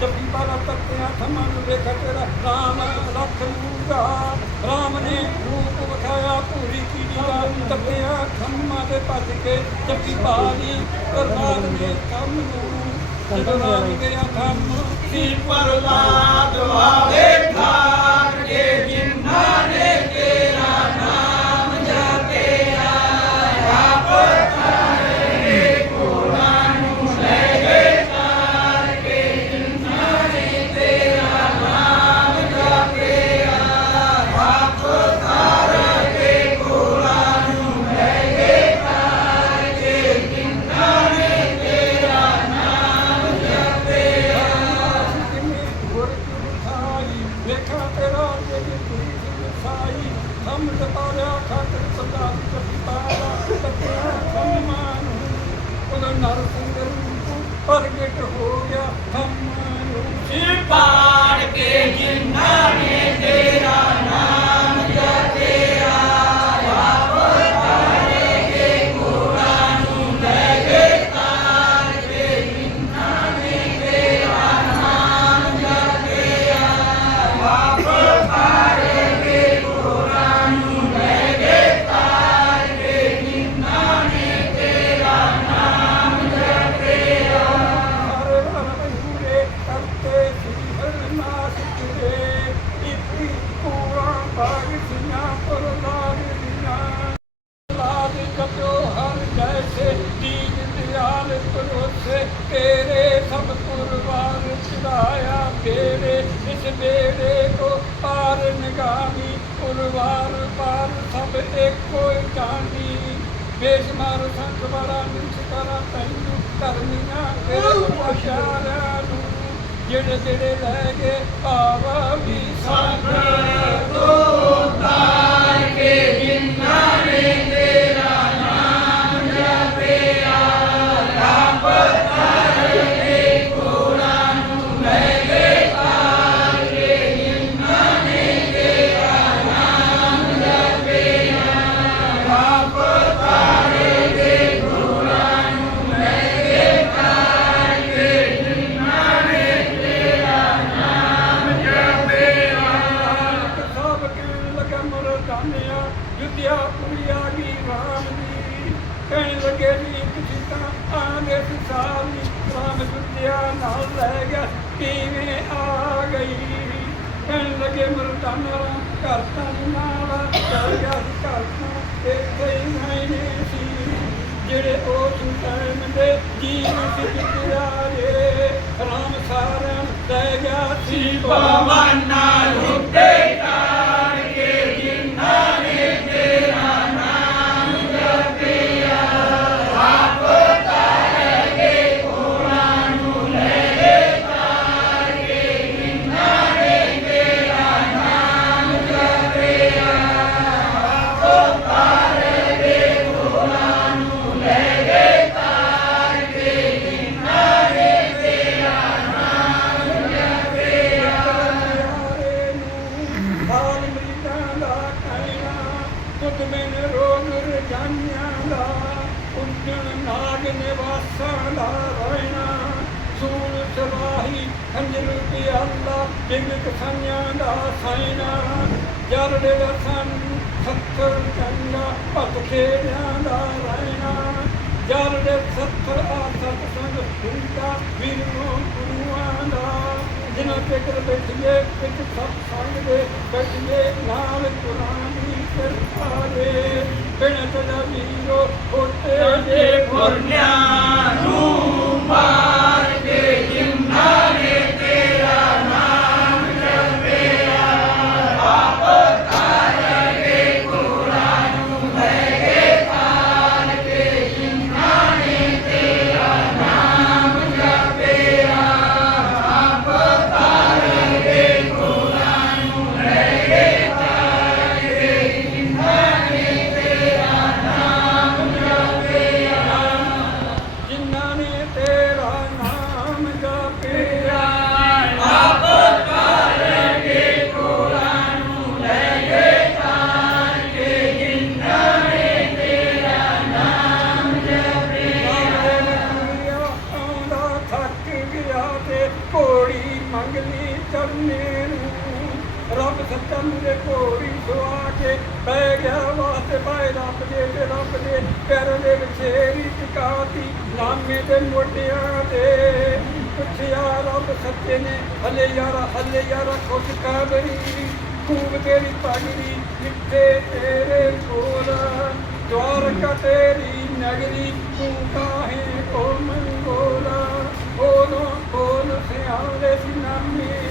ਜਪੀ ਬਾਰਾ ਤੱਕਿਆ ਥਮਾ ਨੂੰ ਵੇਖਾ ਤੇਰਾ ਰਾਮ ਲਖ ਲੂਗਾ ਰਾਮ ਨੇ ਰੂਪ ਵਿਖਾਇਆ ਪੂਰੀ ਕੀੜੀ ਦਾ। ਤੱਕਿਆ ਥਮਾ ਦੇ ਭੱਜ ਕੇ ਜਪੀ ਬਾਣੀ ਕਰਨਾਲ ਨੇ ਥਮ ਨੂੰ ਜਦੋਂ ਰਾਮ ਗਿਆ ਥਮ ਸੀ ਪ੍ਰਲਾਦ ਵਾਲੇ ਠਾਕ ਕੇ ਨਰ ਸਿੰਘ ਰੂਪ ਪ੍ਰਗਟ ਹੋ ਗਿਆ ਥਮਾ ਨੂੰ ਸਿਰ ਤੇਰੇ ਸਭ ਕੁਰਬਾਨ ਚੜਾਇਆ ਤੇਰੇ ਇਸ ਬੇੜੇ ਕੋ ਪਾਰ ਨਿਗਾਮੀ ਕੁਰਬਾਨ ਪਾਰ ਸਭ ਇੱਕੋ ਜਾਨੀ ਬੇਸ਼ਮਾਰ ਸੰਤ ਬੜਾ ਨਿੰਚ ਕਰਾ ਤੈਨੂੰ ਕਰਨੀਆਂ ਤੇਰੇ ਪਛਾਰਿਆਂ ਨੂੰ। ਜਿਹੜੇ ਜਿਹੜੇ ਲੈ ਗਏ ਆਵਾ ਵੀ ਸੰਗ ਤੋਂ ਤਾਰ ਜੁਦਿਆ ਪੂਰੀ ਆ ਗਈ ਰਾਮ ਦੀ ਕਹਿਣ ਲੱਗੇ ਵੀ ਕਿਸੇ ਤਾਂ ਆਂਦੇ ਸਾਲੀ ਰਾਮ ਜੁਦਿਆ ਨਾਲ ਲੈ ਗਿਆ ਕਿਵੇਂ ਆ ਗਈ ਕਹਿਣ ਲੱਗੇ ਮਰ ਜਾਣਾ ਘਰ ਤਾਂ ਨਾਲ ਚੱਲ ਗਿਆ ਘਰ ਤੋਂ ਇੱਥੇ ਹੀ ਨਹੀਂ ਸੀ, ਜਿਹੜੇ ਉਹ ਟਾਈਮ ਦੇ ਜੀਵ ਸੀ ਪਿਆਰੇ, ਰਾਮ ਸਾਰਿਆਂ ਲੈ ਗਿਆ ਸੀ ਪਵਨ ਨਾਗ ਨਿਵਾਸਾਂ ਦਾ ਰਹਿਣਾ ਸੂਲ ਸਵਾਹੀ ਖੰਜਰ ਪਿਆਲਾ ਬਿੰਗ ਕਸਾਈਆਂ ਦਾ ਸੈਨਾ ਜਰ ਦੇ ਵਸਨ ਸੱਤਰ ਚੰਗਾ ਭਤ ਖੇੜਿਆਂ ਦਾ ਰਹਿਣਾ ਜਰ ਦੇ ਸੱਤਰ ਆ ਸਤ ਸੰਗ ਹੁੰਦਾ, ਵੀਰ ਗੁਰੂਆਂ ਦਾ। ਜਿਨ੍ਹਾਂ ਕਰ ਬੈਠੀਏ ਇੱਕ ਸਤ ਸੰਗ ਦੇ ਬੈਠੀਏ ਨਾਲ ਕੁਰਾਨ ਦੇ ਬਿਨ ਤਜਾ ਵੀਰੋ ਹੋਤੇ ਦੇ ਪੁਰਨਿਆਂ ਨੂੰ ਮਾਰ ਮੰਗ ਲਈ ਚਰਨੇ ਨੂੰ। ਰੱਬ ਸੱਚਾ ਮੇਰੇ ਕੋਰੀ ਸੁਆ ਕੇ ਪੈ ਗਿਆ ਵਾਸਤੇ ਪਾਏ ਰੱਬ ਦੇ ਤੇ ਰੱਬ ਦੇ ਪੈਰਾਂ ਦੇ ਵਿਚੇਰੀ ਟਿਕਾਤੀ ਨਾਮੇ ਦੇ ਮੋਢਿਆਂ ਤੇ ਪੁੱਛਿਆ, ਰੱਬ ਸੱਚੇ ਨੇ? ਹਲੇ ਯਾਰਾ ਹਲੇ ਯਾਰਾ ਖੁਸ਼ ਕਾਬਰੀ ਖੂਬ ਤੇਰੀ ਪਗੜੀ ਕਿੱਥੇ ਤੇਰੇ ਕੋਲ। ਦਵਾਰਕਾ ਤੇਰੀ ਨਗਰੀ ਤੂੰ I'm here.